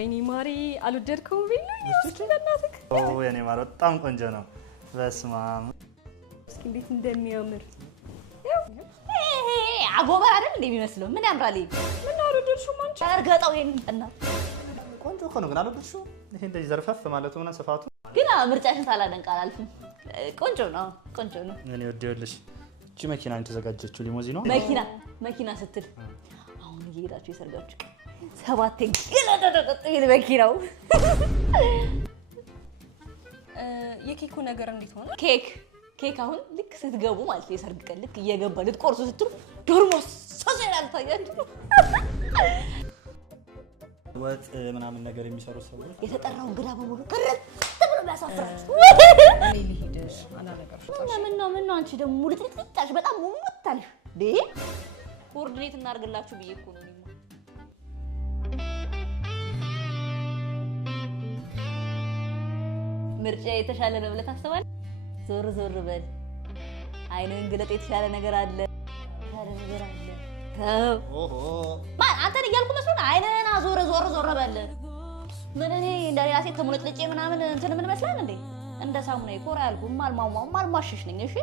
ወይኔ ማሪ አልወደድከውም ቢሉ እስኪ በእናትህ የኔ ማር በጣም ቆንጆ ነው በስማም እስኪ እንዴት እንደሚያምር አጎበር አይደል እንደሚመስለው ምን ያምራል ምን አልወደድሽው ማንቺ አርጋጣው ይሄን እና ቆንጆ እኮ ነው ግን አልወደድሽው ይሄ እንደዚህ ዘርፈፍ ማለቱ ምናምን ስፋቱ ግን ምርጫሽን ሳላደንቅ አላልፍም ቆንጆ ነው እኔ ወደውልሽ እቺ መኪና ተዘጋጀችው ሊሞዚኖ መኪና ስትል አሁን እየሄዳችሁ የሰርጋችሁ ሰባቴ ገለደደጥ መኪናው የኬኩ ነገር እንዴት ሆነ ኬክ አሁን ልክ ስትገቡ ማለት የሰርግ ቀን ልክ እየገባ ልትቆርሱ ስትሉ ዶርሞስ ሰሰላል ታያችሁ ወጥ ምናምን ነገር የሚሰሩ ሰዎች የተጠራው እንግዳ በሙሉ ቅርጥ ብሎ ያሳፍራል እኔ ልሂድሽ አላረጋሽ ምን ነው አንቺ ደግሞ ሙሉ ትልታሽ በጣም ሙሙታልሽ ዴ ኮርዲኔት እናርግላችሁ ብዬ እኮ ነው ምርጫ የተሻለ ነው ብለህ ታስባለህ ዞር በል አይነን ግለጥ የተሻለ ነገር አለ ማን አንተን እያልኩ መስሎኝ አይነና ዞር በል ምን እኔ እንደራሴ ተሙለጥልጬ ምናምን እንትን ምን መስላል እንዴ እንደ ሳሙና ይኮራ ያልኩ ማልማሽሽ ነኝ እሺ